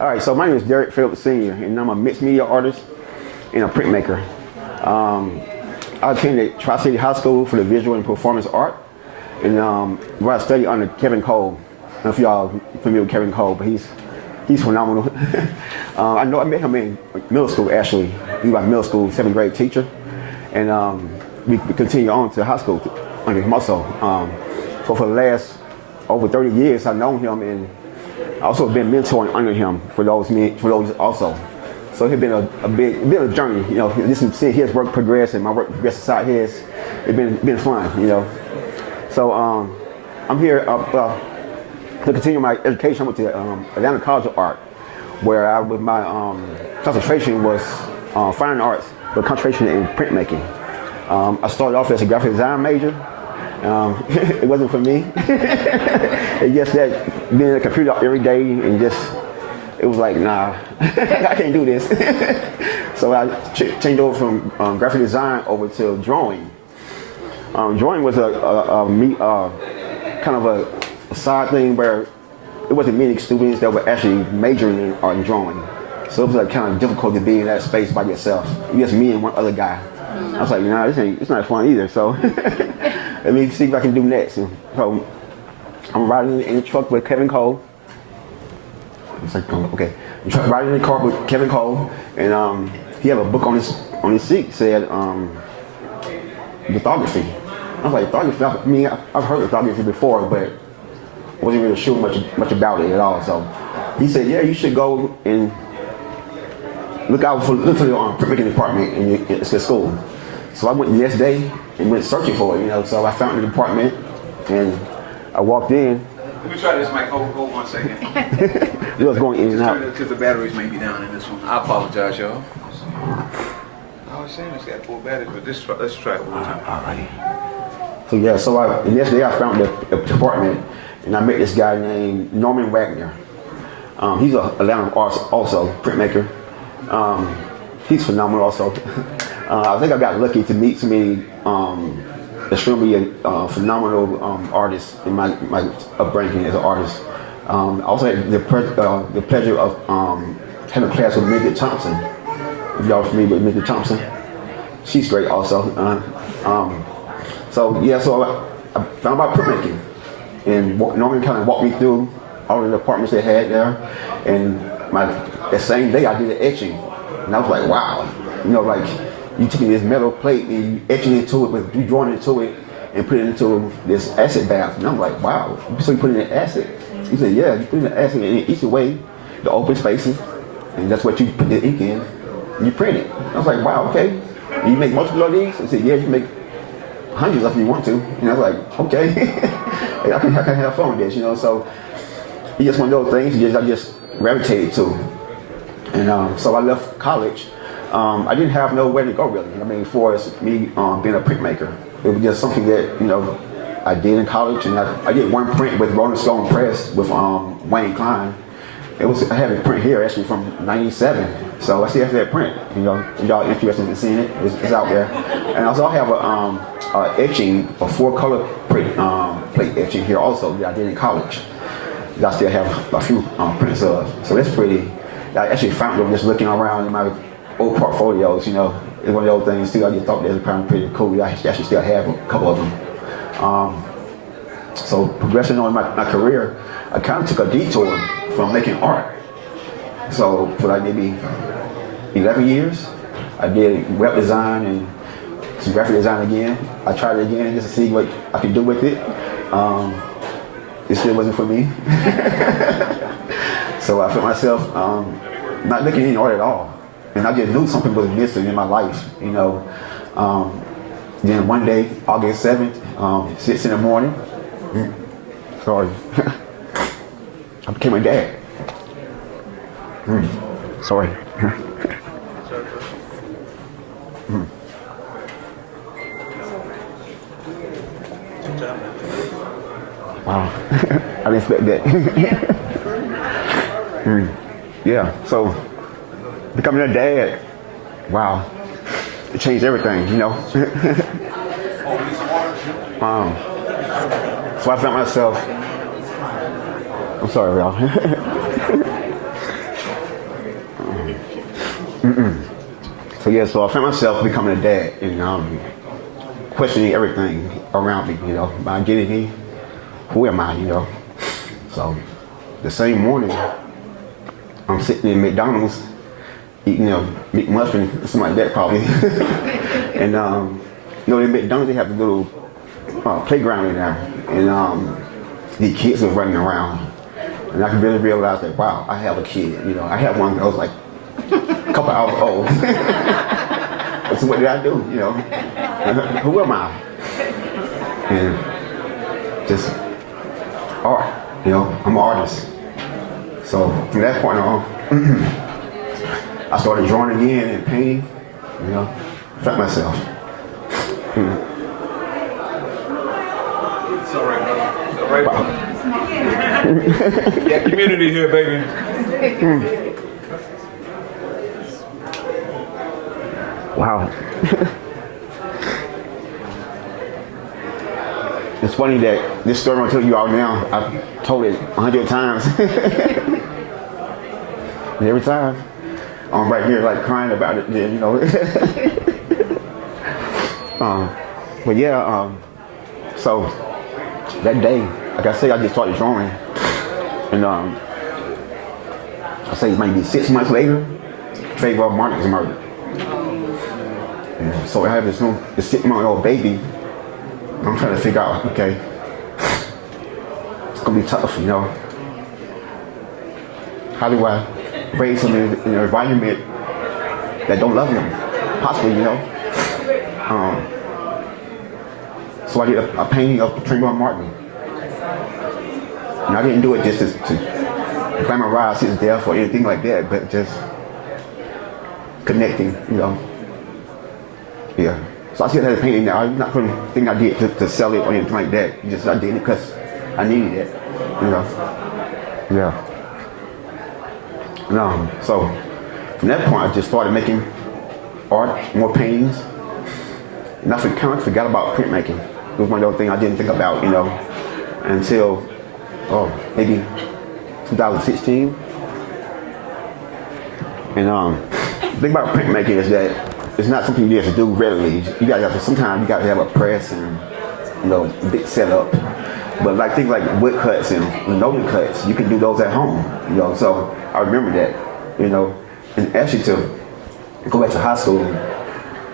All right, so my name is Derrick Phillips Sr., and I'm a mixed media artist and a printmaker. I attended Tri-City High School for the visual and performance art, and where I studied under Kevin Cole. I don't know if y'all are familiar with Kevin Cole, but he's phenomenal. I met him in middle school, actually. He was my middle school, 7th grade teacher, and we continued on to high school under him also. So for the last over 30 years, I've known him, and I also been mentoring under him for those also. So it's been a bit journey, you know. Just seeing his work progress and my work progress beside his, it's been fun, you know. So I'm here to continue my education. I went to Atlanta College of Art, where my concentration was fine arts, but concentration in printmaking. I started off as a graphic design major. It wasn't for me. It's just that being at a computer every day and it was like, nah, I can't do this. So I changed over from graphic design over to drawing. Drawing was kind of a side thing where it wasn't many students that were actually majoring in art and drawing. So it was like kind of difficult to be in that space by yourself. Just me and one other guy. I was like, nah, it's not fun either. So let me see if I can do next. So I'm riding in the truck with Kevin Cole. It's like, okay. I'm riding in the car with Kevin Cole, and he had a book on his seat said lithography. I was like, lithography? I mean, I've heard of lithography before, but wasn't really sure much about it at all. So he said, yeah, you should go and look for the printmaking department in the school. So I went the next day and went searching for it, you know. So I found the department, and I walked in. Let me try this, Mike. Hold 1 second. It was going in and out. Because the batteries may be down in this one. I apologize, y'all. I was saying it's got 4 batteries, but let's try it one time. All right. So yeah, so the next day I found the department, and I met this guy named Norman Wagner. He's a Atlanta artist, also printmaker. He's phenomenal also. I think I got lucky to meet so many extremely phenomenal artists in my upbringing as an artist. I also had the pleasure of having a class with Megan Thompson. If y'all are familiar with Megan Thompson, she's great also. So I found out printmaking, and Norman kind of walked me through all the departments they had there, and that same day I did an etching, and I was like, wow, you know, like you taking this metal plate and you etching into it, but you drawing into it and putting it into this acid bath, and I'm like, wow, so you put it in acid? He said, yeah, you put in the acid in each way, the open spaces, and that's what you put the ink in, and you print it. I was like, wow, okay. And you make multiple of these? He said, yeah, you make hundreds if you want to. And I was like, okay, hey, I can have fun with this, you know. So it's just one of those things I just gravitated to. And so I left college. I didn't have nowhere to go really. I mean, for me being a printmaker, it was just something that, you know, I did in college, and I did one print with Rolling Stone Press with Wayne Klein. I had a print here actually from '97, so I still have that print. You know, if y'all interested in seeing it, it's out there. And also I have a etching, a 4-color plate etching here also that I did in college. I still have a few prints of. So that's pretty. I actually found them just looking around in my old portfolios. You know, it's one of those things too. I just thought they were kind of pretty cool. I actually still have a couple of them. So progressing on my career, I kind of took a detour from making art. So for like maybe 11 years, I did web design and some graphic design again. I tried it again just to see what I could do with it. It still wasn't for me. So I felt myself not looking at art at all. And I just knew something was missing in my life, you know. Then one day, August 7th, 6 in the morning, sorry, I became a dad. Sorry. Wow, I didn't expect that. Yeah, so becoming a dad, wow, it changed everything, you know. So I found myself, I'm sorry, y'all. So yeah, so I found myself becoming a dad and questioning everything around me, you know, my identity, who am I, you know. So the same morning, I'm sitting in McDonald's eating, you know, meat muffin, something like that probably. And you know, in McDonald's they have the little playground in there, and the kids were running around, and I could really realize that, wow, I have a kid. You know, I have one that was like a couple hours old. So what did I do? You know, who am I? And just art. You know, I'm an artist. So from that point on, I started drawing again and painting. You know, felt myself. It's all right, brother. It's all right, brother. Yeah, community here, baby. Wow. It's funny that this story I'm telling you all now, I've told it 100 times. And every time, I'm right here like crying about it, you know. But yeah, so that day, like I say, I just started drawing. And I say it might be 6 months later, Trayvon Martin was murdered. And so I have this 6-month-old baby. I'm trying to figure out, okay, it's gonna be tough, you know. How do I raise him in an environment that don't love him? Possibly, you know. So I did a painting of Trayvon Martin. And I didn't do it just to glamorize his death or anything like that, but just connecting, you know. Yeah. So I still had a painting now. I'm not going to think I did to sell it or anything like that. Just I did it because I needed it, you know. Yeah. So from that point, I just started making art, more paintings. And I kind of forgot about printmaking. It was one of those things I didn't think about, you know, until maybe 2016. And the thing about printmaking is that it's not something you have to do readily. Sometimes you got to have a press and, you know, big setup. But like things like wood cuts and loading cuts, you can do those at home, you know. So I remember that, you know. And actually to go back to high school,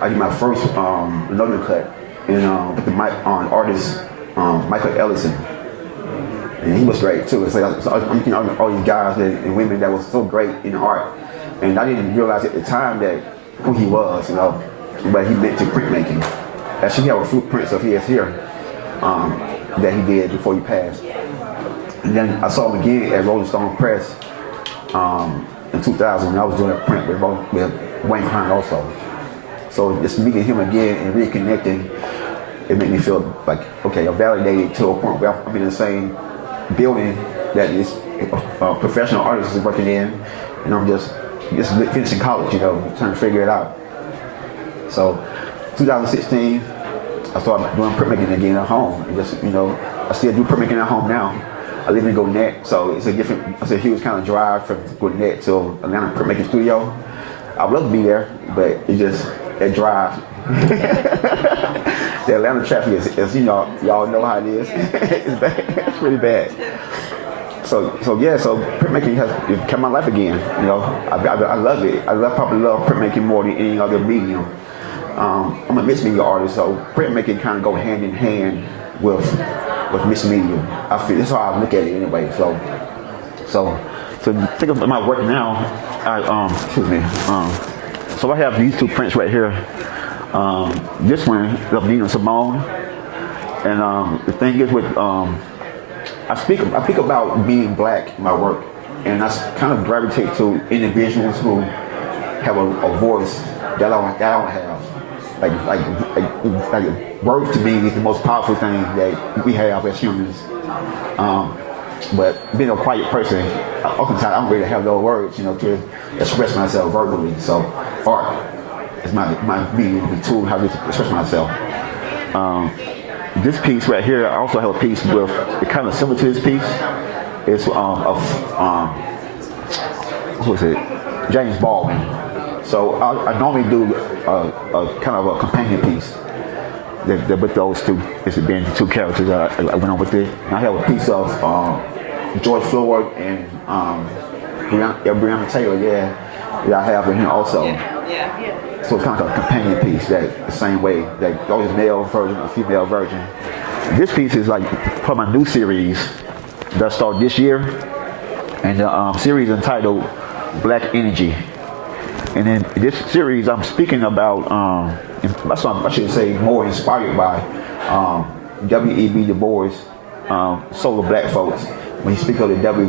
I did my first loading cut with the artist Michael Ellison. And he was great too. So I'm looking at all these guys and women that was so great in art. And I didn't realize at the time that who he was, you know, but he meant to printmaking. Actually, he have a few prints of his here that he did before he passed. And then I saw him again at Rolling Stone Press in 2000, and I was doing a print with Wayne Klein also. So just meeting him again and reconnecting, it made me feel like, okay, I'm validated to a point where I'm in the same building that this professional artist is working in, and I'm just finishing college, you know, trying to figure it out. So 2016, I started doing printmaking again at home. And just, you know, I still do printmaking at home now. I live in Gwinnett, so it's a huge kind of drive from Gwinnett to Atlanta printmaking studio. I'd love to be there, but it's just that drive. The Atlanta traffic is, you know, y'all know how it is. It's bad. It's really bad. So printmaking has become my life again. You know, I love it. Probably love printmaking more than any other medium. I'm a mixed media artist, so printmaking kind of go hand in hand with mixed media. I feel that's how I look at it anyway. So think of my work now. So I have these two prints right here. This one of Nina Simone, and the thing is with I speak about being black in my work, and I kind of gravitate to individuals who have a voice that I don't have. Like words to me is the most powerful thing that we have as humans. But being a quiet person, oftentimes I don't really have those words, you know, to express myself verbally. So art is my medium, the tool how to express myself. This piece right here, I also have a piece with, it kind of similar to this piece. It's who is it? James Baldwin. So I normally do a kind of a companion piece. That with those two, it's been two characters I went on with it. And I have a piece of George Floyd and Breonna Taylor, that I have in here also. Yeah. So it's kind of like a companion piece that the same way that always male version or female version. This piece is like for my new series that started this year, and the series is entitled Black Energy. And in this series, I'm speaking about, I should say, more inspired by W.E.B. Du Bois' Soul of Black Folks. When he speaks of the double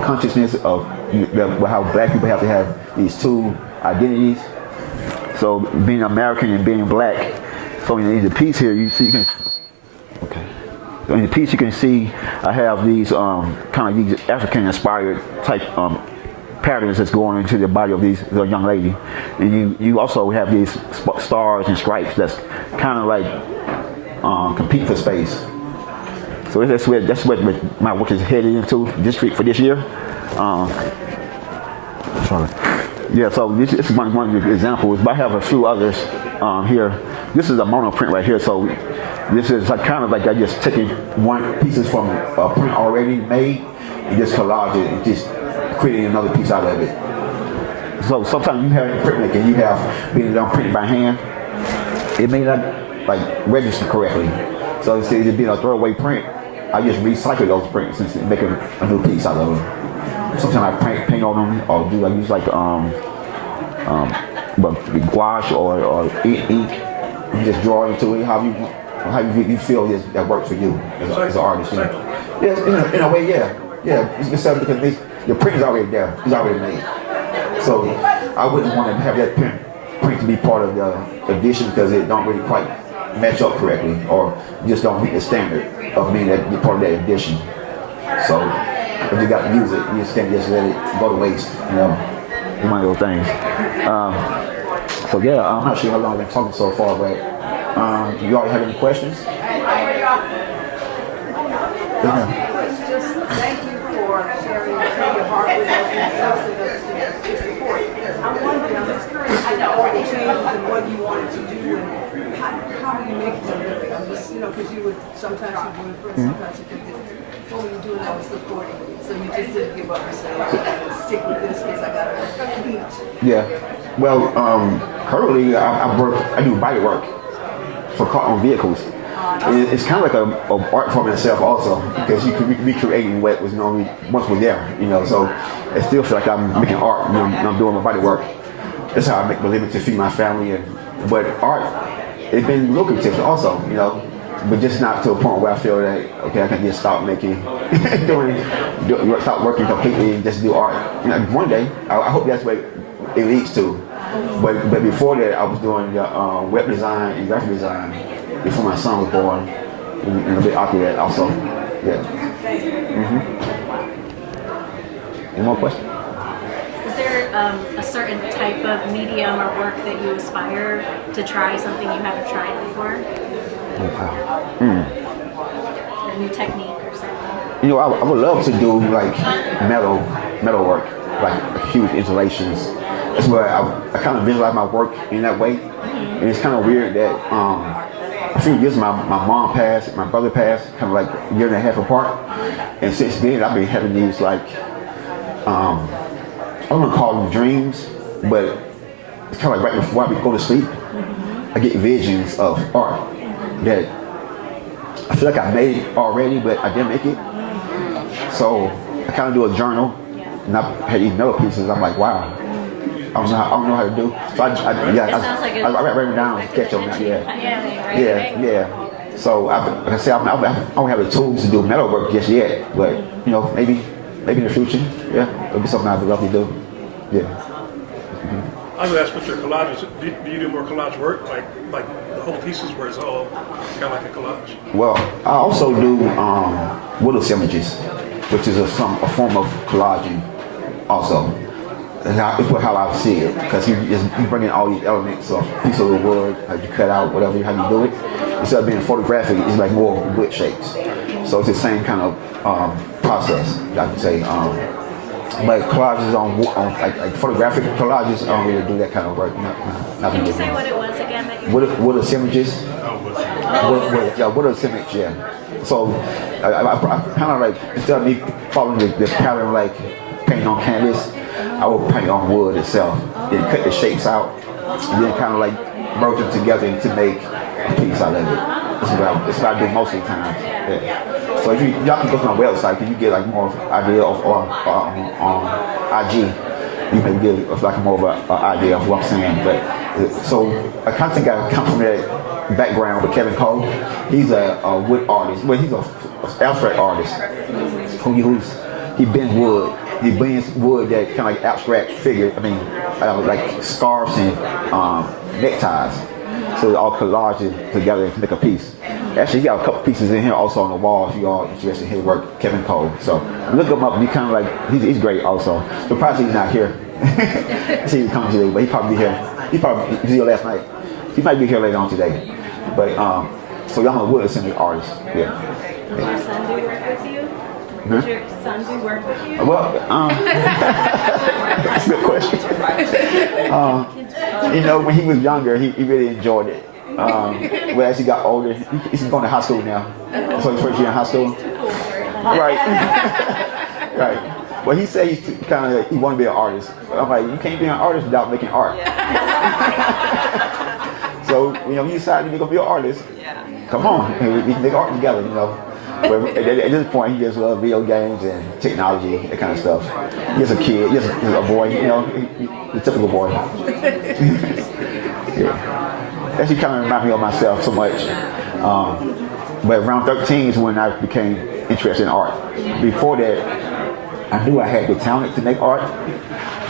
consciousness of how black people have to have these two identities. So being American and being black. So in the piece here, you see, okay. So in the piece, you can see I have these kind of these African-inspired type patterns that's going into the body of the young lady, and you also have these stars and stripes that's kind of like compete for space. So that's what my work is headed into for this year. Yeah, so this is one of the examples, but I have a few others here. This is a mono print right here, so this is like kind of like I just taking one pieces from a print already made and just collage it and just creating another piece out of it. So sometimes you have printmaking, you have being done printed by hand, it may not like register correctly. So instead of being a throwaway print, I just recycle those prints and make a new piece out of them. Sometimes I paint on them, or I use like gouache or ink. You just draw into it how you feel that works for you as an artist. You know? Yes, in a way, yeah. It's because the print is already there. It's already made. So I wouldn't want to have that print to be part of the edition because it don't really quite match up correctly, or just don't meet the standard of being part of that edition. So if you got to use it, you just can't just let it go to waste. You know, one of those things. So yeah, I'm not sure how long I've been talking so far, but you all have any questions? Just thank you for sharing your heart with us and associating us to support. I'm wondering, I'm just curious about the changes and what you wanted to do and how do you make them living? I'm just, because you would sometimes you do it first, sometimes you do it. What were you doing that was supporting you? So you just didn't give up and say, I gotta stick with this because I gotta compete. Yeah. Well, currently I do body work for car on vehicles. It's kind of like a art form in itself also, because you can recreating what was normally once was there, so it still feels like I'm making art, I'm doing my body work. That's how I make my living to feed my family, but art, it's been lucrative also, but just not to a point where I feel that, okay, I can just stop making, stop working completely and just do art. One day, I hope that's what it leads to. But before that, I was doing web design and graphic design before my son was born, and a bit after that also. Yeah. Any more questions? Is there a certain type of medium or work that you aspire to try, something you haven't tried before? Oh, wow. Or a new technique or something? I would love to do like metal work, like huge installations. That's where I kind of visualize my work in that way. And it's kind of weird that a few years my mom passed, my brother passed, kind of like a year and a half apart. And since then I've been having these like, I don't want to call them dreams, but it's kind of like right before I go to sleep, I get visions of art that I feel like I made it already, but I didn't make it. So I kind of do a journal, and I had these metal pieces. I'm like, wow, I don't know how to do. So I write them down, sketch them. Yeah. So like I say, I don't have the tools to do metal work just yet, but maybe in the future, it'll be something I'd love to do. Yeah. I would ask with your collages, do you do more collage work, like the whole pieces where it's all kind of like a collage? Well, I also do Willis images, which is a form of collaging also. It's how I see it, because you bring in all these elements of piece of the wood, like you cut out, whatever, how you do it. Instead of being photographic, it's like more wood shapes. So it's the same kind of process, I could say. But collages on like photographic collages, I don't really do that kind of work. Can you say what it was again that you? Wood assemblages. Wood assemblage, yeah. So I kind of like, instead of me following the pattern like painting on canvas, I would paint on wood itself. Then cut the shapes out, and then kind of like merge them together to make a piece out of it. That's what I do most of the time. Yeah. So if y'all can go to my website, you get like more idea of on IG. You may get like more of an idea of what I'm saying. But so I kind of think I come from that background with Kevin Cole. He's a wood artist. Well, he's an abstract artist he bends wood. He bends wood that kind of like abstract figure. I mean, like scarves and neckties. So they all collaged together to make a piece. Actually, he got a couple pieces in here also on the wall if you all interested in his work, Kevin Cole. So look him up. And he kind of like he's great also. Surprised he's not here. See, he comes today, but he probably be here. He probably was here last night. He might be here later on today. But so y'all know wood assembly artist. Yeah. Does your son do work with you? Does your son do work with you? Well, that's a good question. You know, when he was younger, he really enjoyed it. Well, as he got older, he's going to high school now. So his first year in high school. Right. Right. Well, he said he wanted to be an artist. But I'm like, you can't be an artist without making art. So, you know, when you decide you're going to be an artist, come on, we can make art together, you know. But at this point, he just loves video games and technology, that kind of stuff. He's a kid, he's a boy, you know, the typical boy. Yeah. Actually kind of reminds me of myself so much. But around 13 is when I became interested in art. Before that, I knew I had the talent to make art,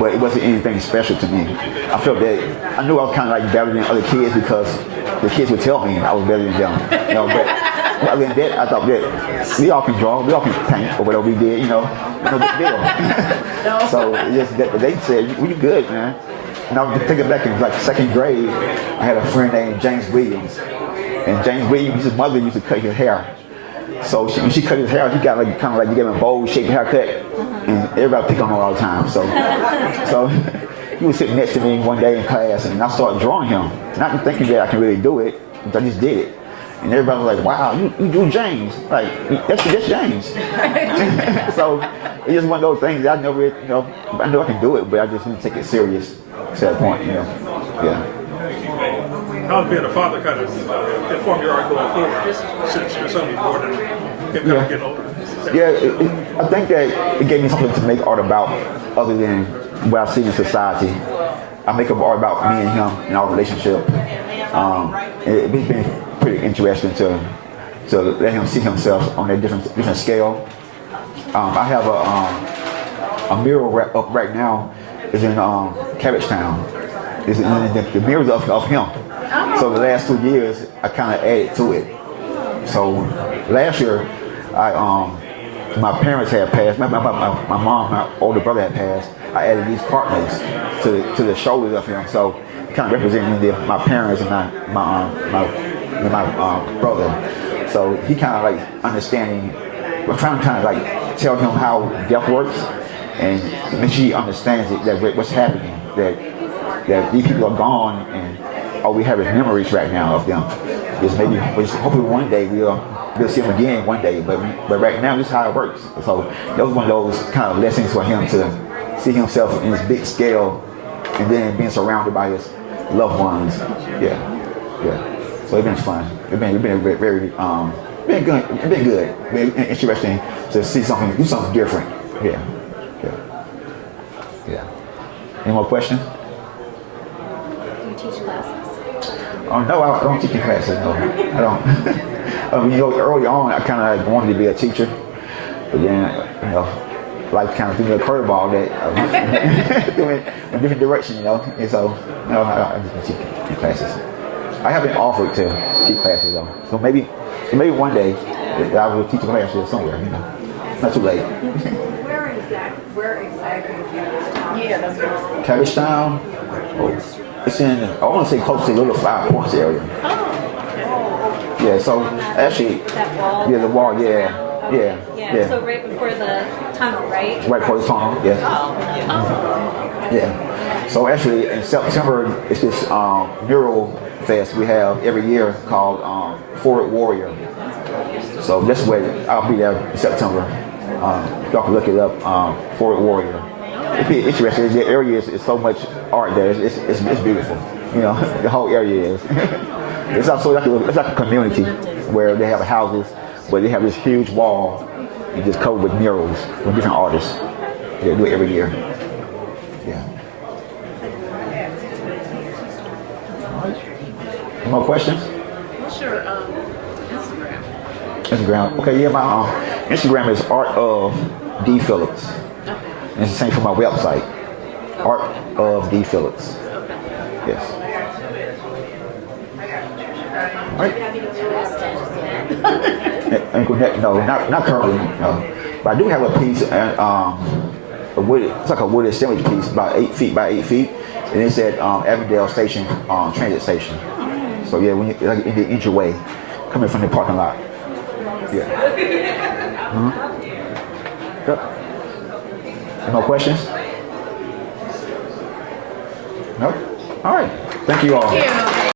but it wasn't anything special to me. I felt that I knew I was kind of like better than other kids because the kids would tell me I was better than them. You know, but other than that, I thought that we all can draw, we all can paint, or whatever we did, you know, no big deal. So just that they said, "Well, you good, man." And I was thinking back in like second grade, I had a friend named James Williams, and James Williams, his mother used to cut his hair. So when she cut his hair, he got like kind of like you gave him a bowl shaped haircut, and everybody picked on him all the time. So he was sitting next to me one day in class, and I started drawing him, not thinking that I can really do it, but I just did it. And everybody was like, "Wow, you drew James? Like that's James." So it's just one of those things that I never, you know, I know I can do it, but I just didn't take it serious to that point, you know. Yeah. How being a father kind of inform your art going forward since your son was born and him kind of getting older? Yeah, I think that it gave me something to make art about other than what I see in society. I make up art about me and him and our relationship. It's been pretty interesting to let him see himself on a different scale. I have a mural up right now. It's in Cabbage Town. It's the mirrors of him. So the last 2 years, I kind of added to it. So last year, my parents had passed. My mom, my older brother had passed. I added these cardinals to the shoulders of him. So it kind of representing my parents and my brother. So he kind of like understanding. We're trying to kind of like tell him how death works and make sure he understands it, that what's happening, that these people are gone and all we have is memories right now of them. Just maybe, hopefully one day we'll see them again one day, but right now this is how it works. So that was one of those kind of lessons for him to see himself in this big scale and then being surrounded by his loved ones. Yeah. So it's been fun. It's been very been good. It's been good. It's been interesting to see something, do something different. Yeah. Any more questions? Do you teach classes? Oh no, I don't teach in classes. No, I don't. You know, early on, I kind of wanted to be a teacher, but then, you know, life kind of threw me a curveball that threw me in a different direction. You know, and so no, I just teach in classes. I haven't offered to teach classes though, so maybe one day I will teach a class here somewhere. You know, it's not too late. Where exactly is it? Yeah, that's good. Cabbage Town. It's in, I want to say close to Little 5 Points area. Oh. Yeah, so actually, That wall? yeah, the wall, yeah. Okay. Yeah, Yeah. yeah. So right before the tunnel, right? Right before the tunnel, yes. Yeah. So actually, in September, it's this mural fest we have every year called Forward Warrior. So this way, I'll be there in September. Y'all can look it up, Forward Warrior. It'd be interesting. The area is so much art there. It's beautiful. You know, the whole area is. It's also like a community where they have houses, but they have this huge wall and just covered with murals with different artists. They do it every year. Yeah. All right. Any more questions? What's your Instagram? Instagram. Okay, yeah, my Instagram is Art of D Phillips. Okay. And it's the same for my website, Art of D Phillips. Yes. All right. No, not currently. No, but I do have a piece, and it's like a wooded sandwich piece, about 8 feet by 8 feet, and it's at Avondale Station, transit station. So yeah, when you like in the entryway, coming from the parking lot. Yeah. Yep. Any more questions? No? All right. Thank you all. Thank you.